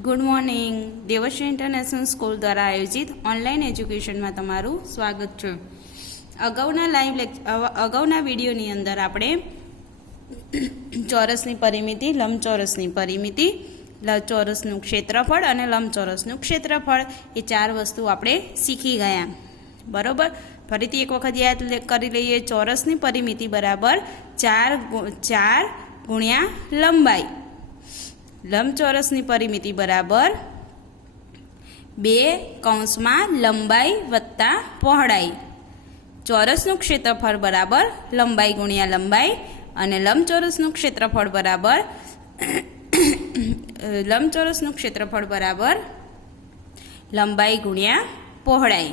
Good morning. Devshree international school દ્વારા આયોજિત online એજ્યુકેશનમાં તમારું સ્વાગત છે. અગાઉના વિડીયોની અંદર આપણે ચોરસની પરિમિતિ, લંબચોરસની પરિમિતિ, ચોરસનું ક્ષેત્રફળ અને લંબચોરસનું ક્ષેત્રફળ એ 4 વસ્તુ આપણે શીખી ગયા. બરોબર. ફરીથી એક વખત યાદ કરી લઈએ. ચોરસની પરિમિતિ બરાબર 4 ગુણ્યા લંબાઈ. લંબચોરસની પરિમિતિ બરાબર 2 કૌંસમાં લંબાઈ વત્તા પહોળાઈ. ચોરસનું ક્ષેત્રફળ બરાબર લંબાઈ ગુણ્યા લંબાઈ અને લંબચોરસનું ક્ષેત્રફળ બરાબર લંબાઈ ગુણ્યા પહોળાઈ.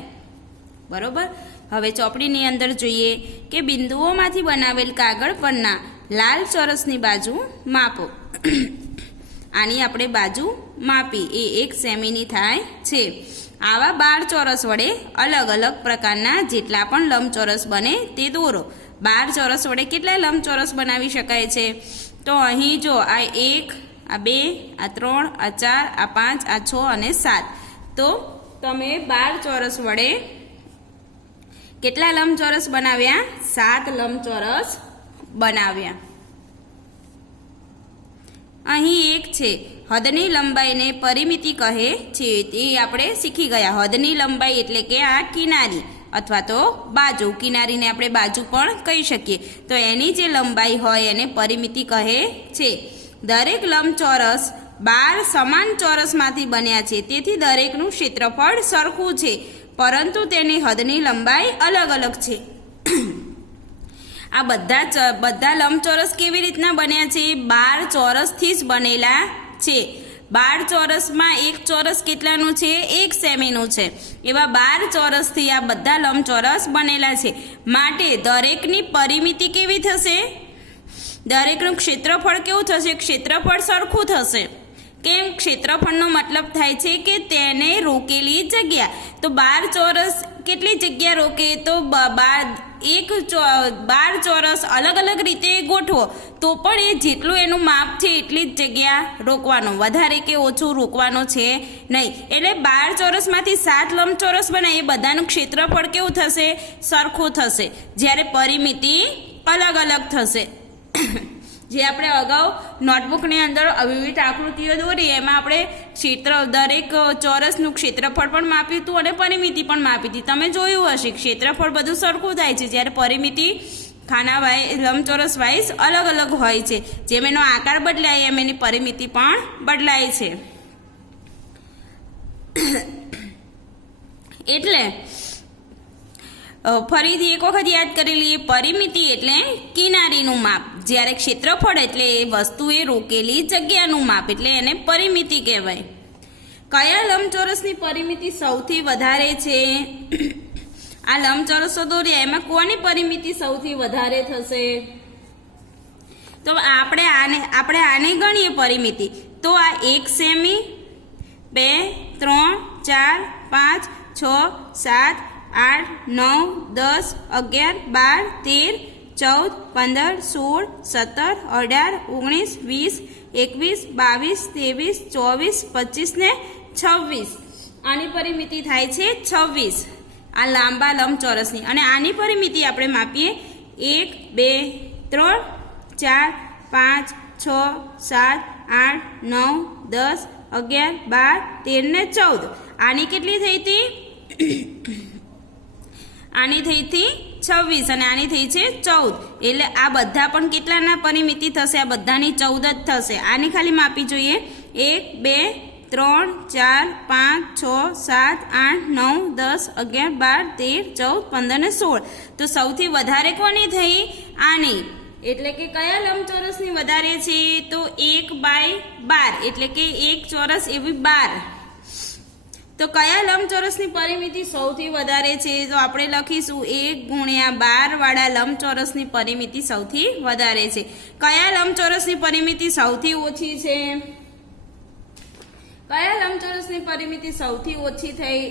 બરોબર. હવે ચોપડીની અંદર જોઈએ કે બિંદુઓમાંથી બનાવેલ કાગળ પરના લાલ ચોરસની બાજુ માપો. આની આપણે બાજુ માપી એ 1 સેમીની થાય છે. આવા 12 ચોરસ વડે અલગ અલગ પ્રકારના જેટલા પણ લંબચોરસ બને તે દોરો. 12 ચોરસ વડે કેટલા લંબચોરસ બનાવી શકાય છે? તો અહીં જો આ 1, આ 2, આ 3, આ 4, આ 5, આ 6 અને 7. તો તમે 12 ચોરસ વડે કેટલા લંબચોરસ બનાવ્યા? 7 લંબચોરસ બનાવ્યા. અહીં એક છે હદની લંબાઈને પરિમિતિ કહે છે. તે આપણે શીખી ગયા. હદની લંબાઈ એટલે કે આ કિનારી અથવા તો બાજુ. કિનારીને આપણે બાજુ પણ કહી શકીએ. તો એની જે લંબાઈ હોય એને પરિમિતિ કહે છે. દરેક લંબચોરસ 12 સમાન ચોરસમાંથી બન્યા છે. તેથી દરેકનું ક્ષેત્રફળ સરખું છે, પરંતુ તેની હદની લંબાઈ અલગ અલગ છે. આ બધા લંબચોરસ કેવી રીતના બન્યા છે? 12 ચોરસથી જ બનેલા છે. 12 ચોરસમાં એક ચોરસ કેટલાનું છે? 1 સેમીનું છે. એવા 12 ચોરસથી આ બધા લંબચોરસ બનેલા છે. માટે દરેકની પરિમિતિ કેવી થશે? દરેકનું ક્ષેત્રફળ કેવું થશે? ક્ષેત્રફળ સરખું થશે. કેમ? ક્ષેત્રફળનો મતલબ થાય છે કે તેને રોકેલી જગ્યા. તો 12 ચોરસ કેટલી જગ્યા રોકે? તો 12 ચોરસ અલગ અલગ રીતે ગોઠવો તો પણ એ જેટલું એનું માપ છે એટલી જ જગ્યા રોકવાનો, વધારે કે ઓછું રોકવાનો છે નહીં. એટલે 12 ચોરસમાંથી 7 લંબચોરસ બને એ બધાનું ક્ષેત્રફળ કેવું થશે? સરખું થશે. જ્યારે પરિમિતિ અલગ અલગ થશે. જે આપણે અગાઉ નોટબુકની અંદર વિવિધ આકૃતિઓ દોરી એમાં આપણે દરેક ચોરસનું ક્ષેત્રફળ પણ માપ્યું હતું અને પરિમિતિ પણ માપી હતી. તમે જોયું હશે ક્ષેત્રફળ બધું સરખું થાય છે, જ્યારે પરિમિતિ ખાના લંબચોરસ વાઇઝ અલગ અલગ હોય છે. જેમ એનો આકાર બદલાય એમ એની પરિમિતિ પણ બદલાય છે. એટલે ફરીથી એક વખત યાદ કરી લઈએ. પરિમિતિ એટલે કિનારીનું માપ, જ્યારે ક્ષેત્રફળ એટલે એ વસ્તુએ રોકેલી જગ્યાનું માપ, એટલે એને પરિમિતિ કહેવાય. કયા લંબચોરસની પરિમિતિ સૌથી વધારે છે? આ લંબચોરસો દોર્યા એમાં કોની પરિમિતિ સૌથી વધારે થશે? તો આપણે આને ગણીએ પરિમિતિ. તો આ 1 સેમી, 2, 3, 4, 5, 6, 7, 8, 9, 10, 11, 12, 13, 14, 15, 16, 17, 18, 19, 20, 21, 22, 23, 25 ને 26. આની પરિમિતિ થાય છે 26. આ લાંબા લંબચોરસની. અને આની પરિમિતિ આપણે માપીએ 1, 2, 3, 4, 5, 6, 7, 8, 9, 10, 11, 12, 13 ને 14. આની કેટલી થઈ હતી? આની થઈ હતી 26 અને આની થઈ છે 14. એટલે આ બધા પણ કેટલાના પરિમિતિ થશે? આ બધાની 14 જ થશે. આની ખાલી માપી જોઈએ. 1, 2, 3, 4, 5, 6, 7, 8, 9, 10, 11, 12, 13, 14, 15 ને 16. તો સૌથી વધારે કોની થઈ? આની. એટલે કે કયા લંબચોરસની વધારે છે? તો 1/12 એટલે કે 1 ચોરસ એવી 12. તો કયા લંબચોરસની પરિમિતિ સૌથી વધારે છે? તો આપણે લખીશું 1 ગુણ્યા 12 વાળા લંબચોરસની પરિમિતિ સૌથી વધારે છે. કયા લંબચોરસની પરિમિતિ સૌથી ઓછી છે? કયા લંબચોરસની પરિમિતિ સૌથી ઓછી થઈ?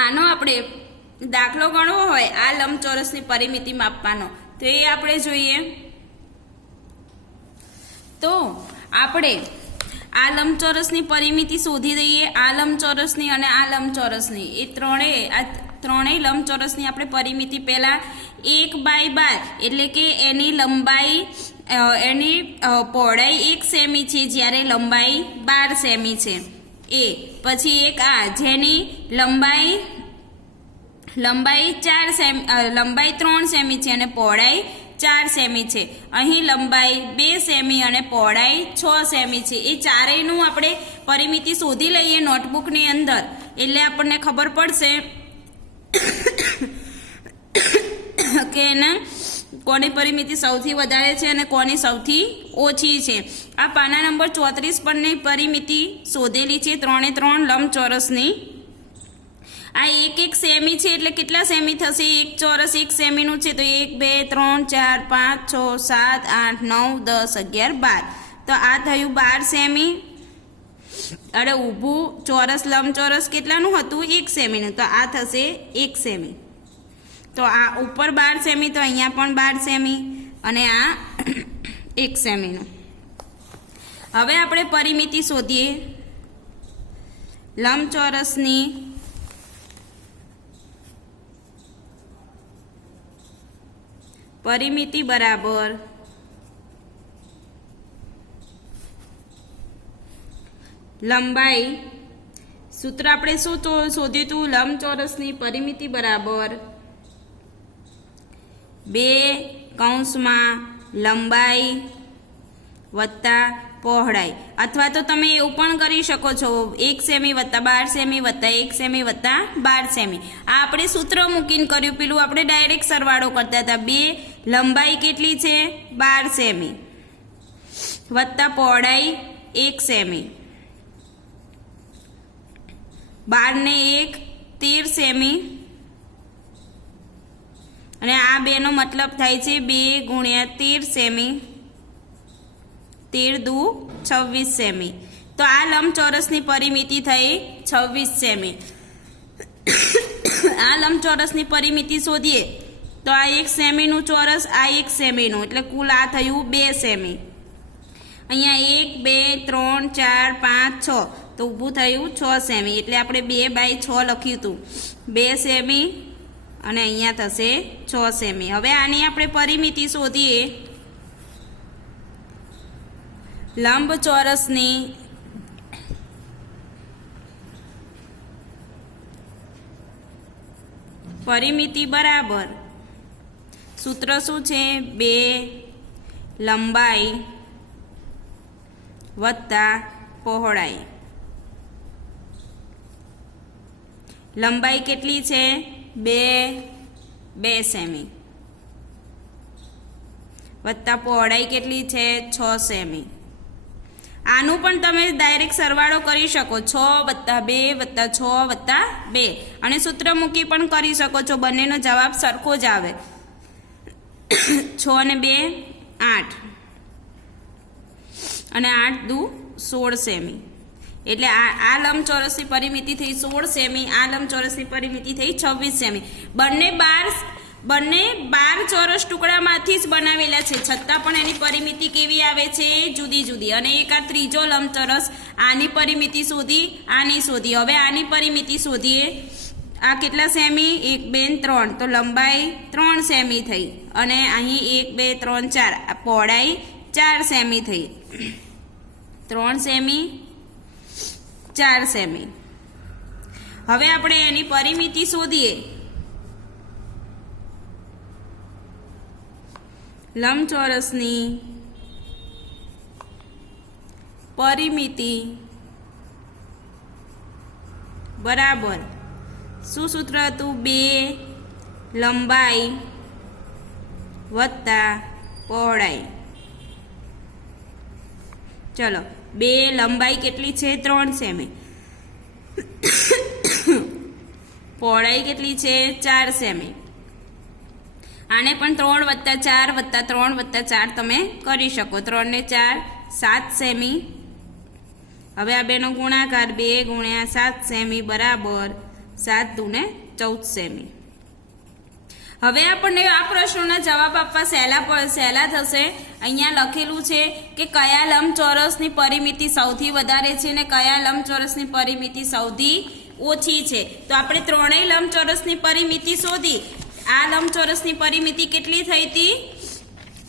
આનો આપણે દાખલો ગણવો હોય, આ લંબચોરસની પરિમિતિ માપવાનો, તો એ આપણે જોઈએ. તો આપણે આ લંબચોરસની પરિમિતિ શોધી દઈએ. આ લંબચોરસની અને આ લંબચોરસની એ ત્રણેય લંબચોરસની આપણે પરિમિતિ પહેલા 1/12 એટલે કે એની લંબાઈ એની પહોળાઈ 1 સેમી છે જ્યારે લંબાઈ 12 સેમી છે. એ પછી એક આ જેની લંબાઈ 3 સેમી છે અને પહોળાઈ 4 સેમી છે. અહીં લંબાઈ 2 સેમી અને પહોળાઈ 6 સેમી છે. એ ચારેયનું આપણે પરિમિતિ શોધી લઈએ નોટબુકની અંદર એટલે આપણને ખબર પડશે કે એના કોની પરિમિતિ સૌથી વધારે છે અને કોની સૌથી ઓછી છે. આ પાના નંબર 34 પરની પરિમિતિ શોધેલી છે 3 લંબચોરસની. આ 1 સેમી છે એટલે કેટલા સેમી થશે? એક ચોરસ 1 સેમીનું છે તો 1 2 3 4 5 6 7 8 9 10 11 12. તો આ થયું 12 સેમી. અરે ઊભું ચોરસ લંબચોરસ કેટલાનું હતું? 1 સેમીનું. તો આ થશે 1 સેમી. તો આ ઉપર 12 સેમી તો અહીંયા પણ 12 સેમી અને આ 1 સેમીનું. હવે આપણે પરિમિતિ શોધીએ. લંબચોરસની પરિમિતિ બરાબર લંબાઈ. સૂત્ર આપણે શું શોધ્યું હતું? લંબચોરસની પરિમિતિ બરાબર 2 લંબાઈ વત્તા પહોળાઈ. અથવા તો તમે એવું પણ કરી શકો છો 1 સેમી વત્તા 12 સેમી વત્તા 1 સેમી વત્તા 12 સેમી. આ આપણે સૂત્ર મૂકીને કર્યું. પેલું આપણે ડાયરેક્ટ સરવાળો કરતા હતા. 2 લંબાઈ કેટલી છે? 12 સેમી વત્તા પહોળાઈ 1 સેમી. 12 ને 1 13 સેમી અને આ બેનો મતલબ થાય છે 2 ગુણ્યા 13 સેમી. 13 દુ 26 સેમી. તો આ લંબચોરસની પરિમિતિ થઈ 26 સેમી. આ લંબચોરસની પરિમિતિ શોધીએ તો આ 1 સેમીનું ચોરસ, આ 1 સેમીનું, એટલે કુલ આ થયું 2 સેમી. અહીંયા 1 2 3 4 5 6 તો ઊભું થયું 6 સેમી. એટલે આપણે 2/6 લખ્યું હતું. 2 સેમી અને અહીંયા થશે 6 સેમી. હવે આની આપણે પરિમિતિ શોધીએ. લંબચોરસની પરિમિતિ બરાબર સૂત્ર શું છે? 2 લંબાઈ વત્તા પહોળાઈ. લંબાઈ કેટલી છે? 2 સેમી વત્તા પહોળાઈ કેટલી છે? 6 સેમી. આનું પણ તમે ડાયરેક્ટ સરવાળો કરી શકો 6 વત્તા 2 વત્તા 6 વત્તા 2 અને સૂત્ર મૂકી પણ કરી શકો છો. બંનેનો જવાબ સરખો જ આવે. 6 ને 2 8 અને 8 દુ 16 સેમી. એટલે આ લંબચોરસની પરિમિતિ થઈ 16 સેમી. આ લંબચોરસની પરિમિતિ થઈ 26 સેમી. બંને 12 ચોરસ ટુકડામાંથી જ બનાવેલા છે છતાં પણ એની પરિમિતિ કેવી આવે છે? જુદી જુદી. અને એક આ ત્રીજો લંબચોરસ, આની પરિમિતિ શોધી, આની શોધી. હવે આની પરિમિતિ શોધીએ. આ કેટલા સેમી? 1 2 3. તો લંબાઈ 3 સેમી થઈ અને અહીં 1 2 3 4 આ પહોળાઈ 4 સેમી થઈ. 3 સેમી 4 સેમી. હવે આપણે એની પરિમિતિ શોધીએ. લંબચોરસની પરિમિતિ બરાબર શું સૂત્ર હતું? 2 લંબાઈ વત્તા પહોળાઈ. ચલો 2 લંબાઈ કેટલી છે? 3 સેમી. પહોળાઈ કેટલી છે? 4 સેમી. આને પણ 3 વત્તા 4 વત્તા 3 વત્તા 4 તમે કરી શકો. 3 ને 4 7 સેમી. હવે આ બેનો ગુણાકાર 2 ગુણ્યા 7 સેમી બરાબર 7 દુ ને 14 સેમી. હવે આપણને આ પ્રશ્નોના જવાબ આપવા સહેલા થશે. અહીંયા લખેલું છે કે કયા લંબચોરસની પરિમિતિ સૌથી વધારે છે અને કયા લંબચોરસની પરિમિતિ સૌથી ઓછી છે. તો આપણે ત્રણેય લંબચોરસની પરિમિતિ શોધી. આ લંબચોરસની પરિમિતિ કેટલી થઈ હતી?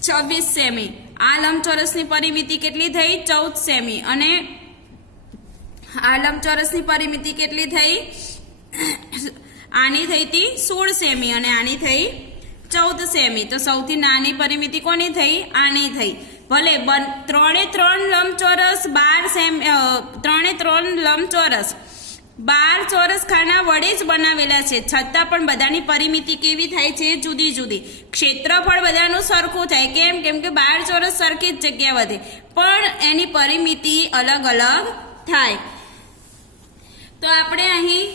26 સેમી. આ લંબચોરસની પરિમિતિ કેટલી થઈ? 14 સેમી. અને આ લંબચોરસની પરિમિતિ કેટલી થઈ? આની થઈ હતી 16 સેમી અને આની થઈ 14 સેમી. તો સૌથી નાની પરિમિતિ કોની થઈ? આની થઈ. ભલે ત્રણે ત્રણ લંબચોરસ 12 ચોરસ ખાના વડે જ બનાવેલા છે, છતાં પણ બધાની પરિમિતિ કેવી થાય છે? જુદી જુદી. ક્ષેત્રફળ બધાનું સરખું થાય. કેમ કે 12 ચોરસ સરખી જ જગ્યા વધે, પણ એની પરિમિતિ અલગ અલગ થાય. તો આપણે અહીં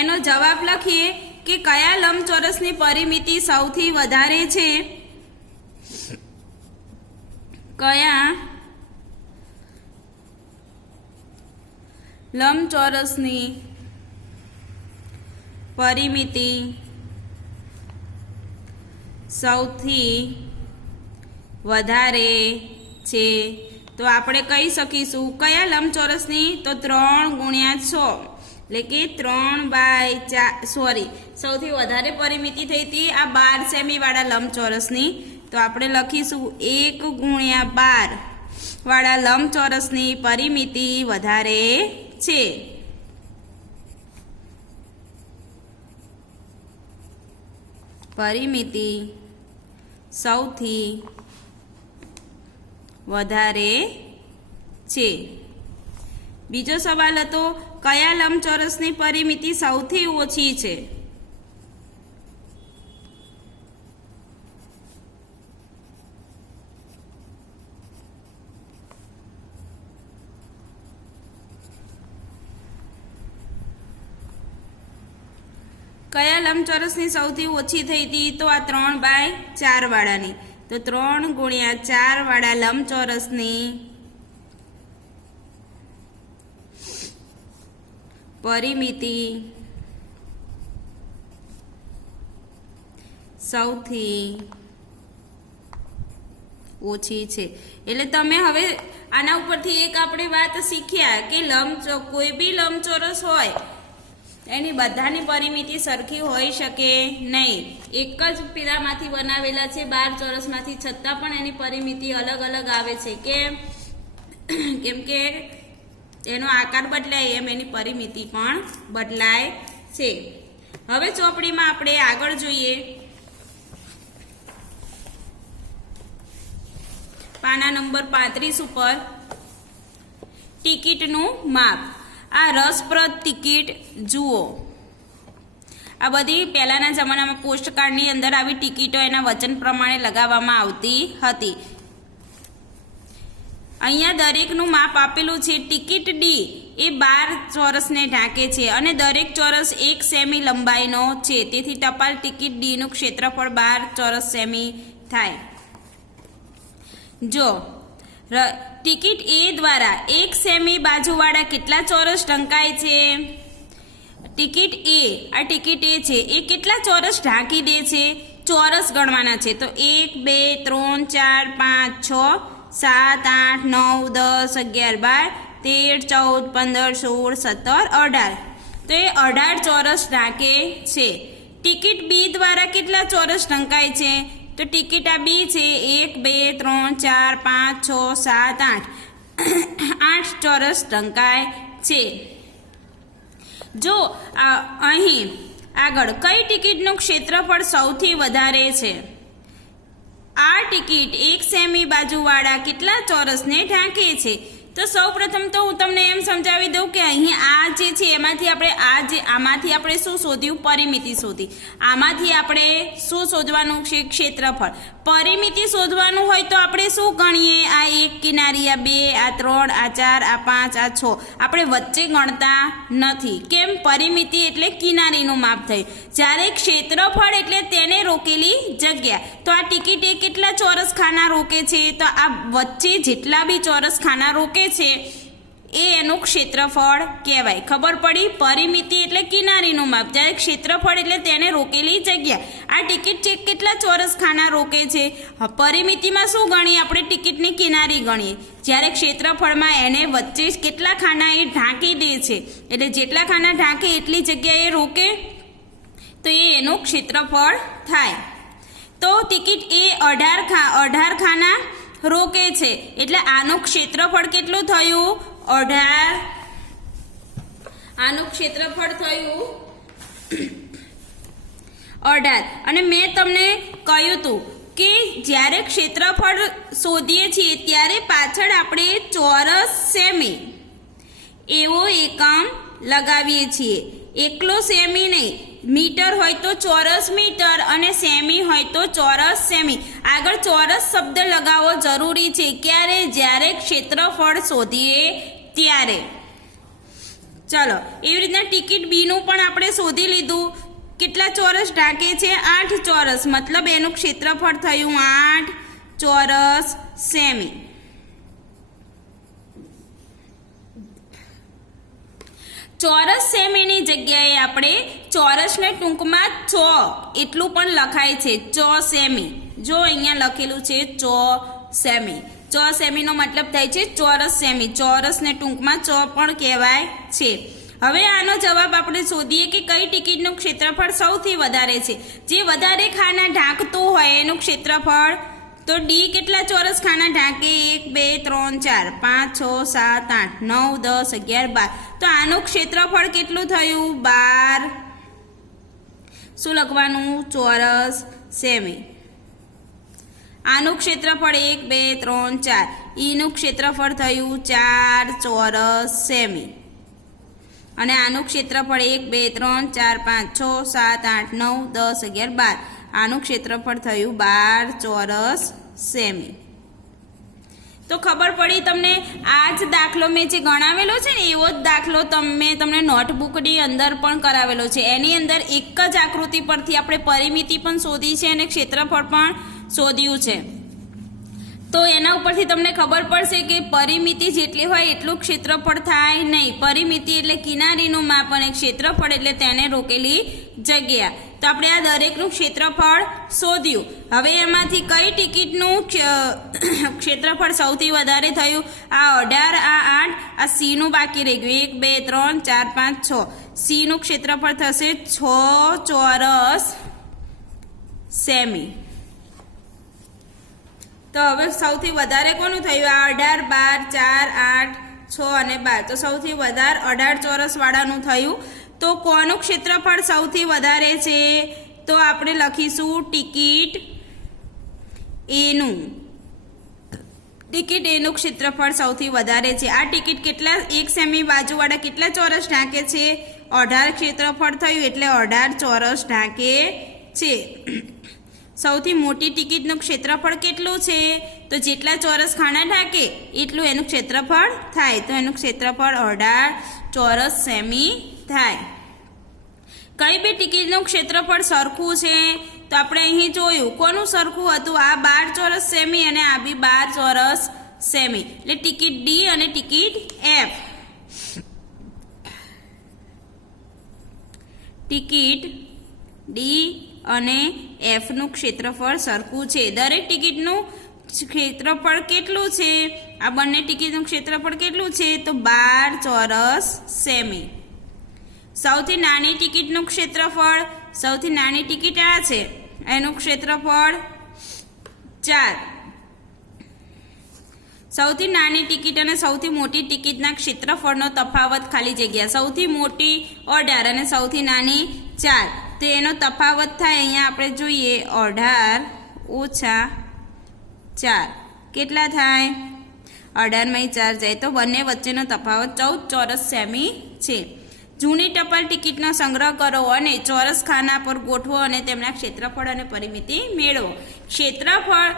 એનો જવાબ લખીએ કે કયા લંબચોરસની પરિમિતિ સૌથી વધારે છે. કયા લંબચોરસની પરિમિતિ સૌથી વધારે છે? તો આપણે કહી શકીશું કયા લંબચોરસની? તો 3 × 6 એટલે કે 3/4 સૌથી વધારે પરિમિતિ થઈ હતી આ 12 સેમી વાળા લંબચોરસની. તો આપણે લખીશું 1 × 12 વાળા લંબચોરસની પરિમિતિ વધારે છે. પરિમિતિ સૌથી વધારે છે. બીજો સવાલ હતો કયા લંબચોરસની પરિમિતિ સૌથી ઓછી છે? કયા લંબચોરસની સૌથી ઓછી થઈ હતી? તો આ 3/4 વાળાની. તો 3 × 4 વાળા લંબચોરસની પરિમિતિ સૌથી ઓછી છે. એટલે તમે હવે આના ઉપરથી એક આપણે વાત શીખ્યા કે કોઈ બી લંબચોરસ હોય એની બધાની પરિમિતિ સરખી હોઈ શકે નહીં. એક જ પીલામાંથી બનાવેલા છે 12 ચોરસમાંથી, છતાં પણ એની પરિમિતિ અલગ અલગ આવે છે. કેમ કે એનો આકાર બદલાય એમ એની પરિમિતિ પણ બદલાય છે. હવે ચોપડીમાં આપણે આગળ જોઈએ. પાના નંબર 35 ઉપર ટિકિટનું માપ. આ રસપ્રદ ટિકિટ જુઓ. આ બધી પહેલાના જમાનામાં પોસ્ટકાર્ડની અંદર આવી ટિકિટો એના વચન પ્રમાણે લગાવવામાં આવતી હતી. અહીંયા દરેકનું માપ આપેલું છે. ટિકિટ ડી એ 12 ચોરસને ઢાંકે છે અને દરેક ચોરસ 1 સેમી લંબાઈનો છે. તેથી ટપાલ ટિકિટ ડીનું ક્ષેત્રફળ 12 ચોરસ સેમી થાય. જો ટિકિટ એ દ્વારા 1 સેમી બાજુવાળા કેટલા ચોરસ ઢંકાય છે? ટિકિટ એ, આ ટિકિટ એ છે, એ કેટલા ચોરસ ઢાંકી દે છે? ચોરસ ગણવાના છે. તો 1 2 3 4 5 6 7 8 9 10 11 12 13 14 15 16 17 18. તો એ 18 ચોરસ ઢાંકે છે. ટિકિટ બી દ્વારા કેટલા ચોરસ ઢંકાય છે? તો ટિકિટ આ બી છે 1 2 3 4 5 6 7 8 8 ચોરસ ઢંકાય છે. જો અહીં આગળ કઈ ટિકિટનું ક્ષેત્રફળ સૌથી વધારે છે? આ ટિકિટ 1 સેમી બાજુવાળા કેટલા ચોરસને ઢાંકે છે? તો સૌપ્રથમ તો હું તમને એમ સમજાવી દઉં કે અહીં આ જે છે એમાંથી આમાંથી આપણે શું શોધ્યું? પરિમિતિ શોધી. આમાંથી આપણે શું શોધવાનું છે? ક્ષેત્રફળ. પરિમિતિ શોધવાનું હોય તો આપણે શું ગણીએ? આ 1 કિનારી, આ 2, આ 3, આ 4, આ 5, આ 6. આપણે વચ્ચે ગણતા નથી. કેમ? પરિમિતિ એટલે કિનારીનું માપ થયું, જ્યારે ક્ષેત્રફળ એટલે તેને રોકેલી જગ્યા. તો આ ટિકિટ એ કેટલા ચોરસ ખાના રોકે છે? તો આ વચ્ચે જેટલા બી ચોરસ ખાના રોકે છે એ એનું ક્ષેત્રફળ કહેવાય. ખબર પડી? પરિમિતિ એટલે કિનારીનું માપ, જ્યારે ક્ષેત્રફળ એટલે તેને રોકેલી જગ્યા. આ ટિકિટ ચેક કેટલા ચોરસ ખાના રોકે છે? પરિમિતિમાં શું ગણીએ આપણે? ટિકિટની કિનારી ગણીએ. જ્યારે ક્ષેત્રફળમાં એને વચ્ચે કેટલા ખાના એ ઢાંકી દે છે, એટલે જેટલા ખાના ઢાંકે એટલી જગ્યા એ રોકે, તો એ એનું ક્ષેત્રફળ થાય. તો ટિકિટ એ 18 ખાના રોકે છે, એટલે આનું ક્ષેત્રફળ કેટલું થયું? 18. આનું ક્ષેત્રફળ થયું 18. અને મેં તમને કહ્યું હતું કે જ્યારે ક્ષેત્રફળ શોધીએ છીએ ત્યારે પાછળ આપણે ચોરસ સેમી એવો એકમ લગાવીએ છીએ. એકલો સેમી નહીં, મીટર હોય તો ચોરસ મીટર અને સેમી હોય તો ચોરસ સેમી. આગળ ચોરસ શબ્દ લગાવવો જરૂરી છે. ક્યારે? જ્યારે ક્ષેત્રફળ શોધીએ ત્યારે. ચલો, એવી રીતના ટિકિટ બીનું પણ આપણે શોધી લીધું. કેટલા ચોરસ ઢાંકે છે? 8 ચોરસ, મતલબ એનું ક્ષેત્રફળ થયું 8 ચોરસ સેમી. ચોરસ સેમીની જગ્યાએ આપણે ચોરસને ટૂંકમાં 6 એટલું પણ લખાય છે. 6 સેમી. જો અહીંયા લખેલું છે 6 સેમી. 6 સેમીનો મતલબ થાય છે ચોરસ સેમી. ચોરસને ટૂંકમાં 6 પણ કહેવાય છે. હવે આનો જવાબ આપણે શોધીએ કે કઈ ટિકિટનું ક્ષેત્રફળ સૌથી વધારે છે. જે વધારે ખાના ઢાંકતું હોય એનું ક્ષેત્રફળ. તો ડી કેટલા ચોરસ ખાના ઢાંકે? 1 2 3 4 5 6 7 8 9 10 11 12. તો આનું ક્ષેત્રફળ કેટલું થયું? 12. શું લખવાનું? ચોરસ સેમી. આનું ક્ષેત્રફળ 1 2 3 4. ઈનું ક્ષેત્રફળ થયું 4 ચોરસ સેમી. અને આનું ક્ષેત્રફળ 1 2 3 4 5 6 7 8 9 10 11 12. આનું ક્ષેત્રફળ થયું 12 ચોરસ સેમી. તો ખબર પડી તમને? આ જ દાખલો મેં જે ગણાવેલો છે ને એવો જ દાખલો તમને નોટબુકની અંદર પણ કરાવેલો છે. એની અંદર એક જ આકૃતિ પરથી આપણે પરિમિતિ પણ શોધી છે અને ક્ષેત્રફળ પણ શોધ્યું છે. તો એના ઉપરથી તમને ખબર પડશે કે પરિમિતિ જેટલી હોય એટલું ક્ષેત્રફળ થાય નહીં. પરિમિતિ એટલે કિનારીનું માપ અને ક્ષેત્રફળ એટલે તેને રોકેલી જગ્યા. તો આપણે આ દરેકનું ક્ષેત્રફળ શોધ્યું. હવે એમાંથી કઈ ટિકિટનું ક્ષેત્રફળ સૌથી વધારે થયું? આ 18, આ 8, આ સીનું બાકી રહી ગયું. 1 2 3 4 5 6. સીનું ક્ષેત્રફળ થશે 6 ચોરસ સેમી. તો હવે સૌથી વધારે કોનું થયું? આ 18 12 4 8 6 અને 12. તો સૌથી વધારે 18 ચોરસ વાળાનું થયું. તો કોનું ક્ષેત્રફળ સૌથી વધારે છે? તો આપણે લખીશું ટિકિટ એનું. ટિકિટ એનું ક્ષેત્રફળ સૌથી વધારે છે. આ ટિકિટ કેટલા? 1 સેમી બાજુવાળા કેટલા ચોરસ ઢાંકે છે? 18 ક્ષેત્રફળ થયું એટલે 18 ચોરસ ઢાંકે છે. સૌથી મોટી ટિકિટનું ક્ષેત્રફળ કેટલું છે? તો જેટલા ચોરસ ખાના ઢાંકે એટલું એનું ક્ષેત્રફળ થાય. તો એનું ક્ષેત્રફળ 18 ચોરસ સેમી થાય. કઈ બે ટિકિટનું ક્ષેત્રફળ સરખું છે? તો આપણે અહીં જોયું કોનું સરખું હતું? આ 12 ચોરસ સેમી અને આ બી 12 ચોરસ સેમી. એટલે ટિકિટ ડી અને ટિકિટ એફ. ટિકિટ ડી અને એફનું ક્ષેત્રફળ સરખું છે. દરેક ટિકિટનું ક્ષેત્રફળ કેટલું છે? આ બંને ટિકિટનું ક્ષેત્રફળ કેટલું છે? તો 12 ચોરસ સેમી. સૌથી નાની ટિકિટનું ક્ષેત્રફળ, સૌથી નાની ટિકિટ આ છે, એનું ક્ષેત્રફળ 4. સૌથી નાની ટિકિટ અને સૌથી મોટી ટિકિટના ક્ષેત્રફળનો તફાવત ખાલી જગ્યા. સૌથી મોટી 18 અને સૌથી નાની 4. તો એનો તફાવત થાય અહીંયા આપણે જોઈએ 18 ઓછા 4 કેટલા થાય? 18 માં 4 જાય તો બંને વચ્ચેનો તફાવત 14 ચોરસ સેમી છે. જૂની ટપાલ ટિકિટનો સંગ્રહ કરો અને ચોરસ ખાના પર ગોઠવો અને તેમના ક્ષેત્રફળ અને પરિમિતિ મેળવો. ક્ષેત્રફળ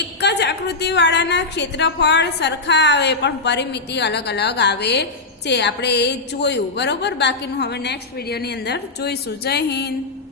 એક જ આકૃતિવાળાના ક્ષેત્રફળ સરખા આવે પણ પરિમિતિ અલગ અલગ આવે છે. આપણે એ જોયું બરોબર. બાકીનું હવે નેક્સ્ટ વિડીયોની અંદર જોઈશું. જય હિન્દ.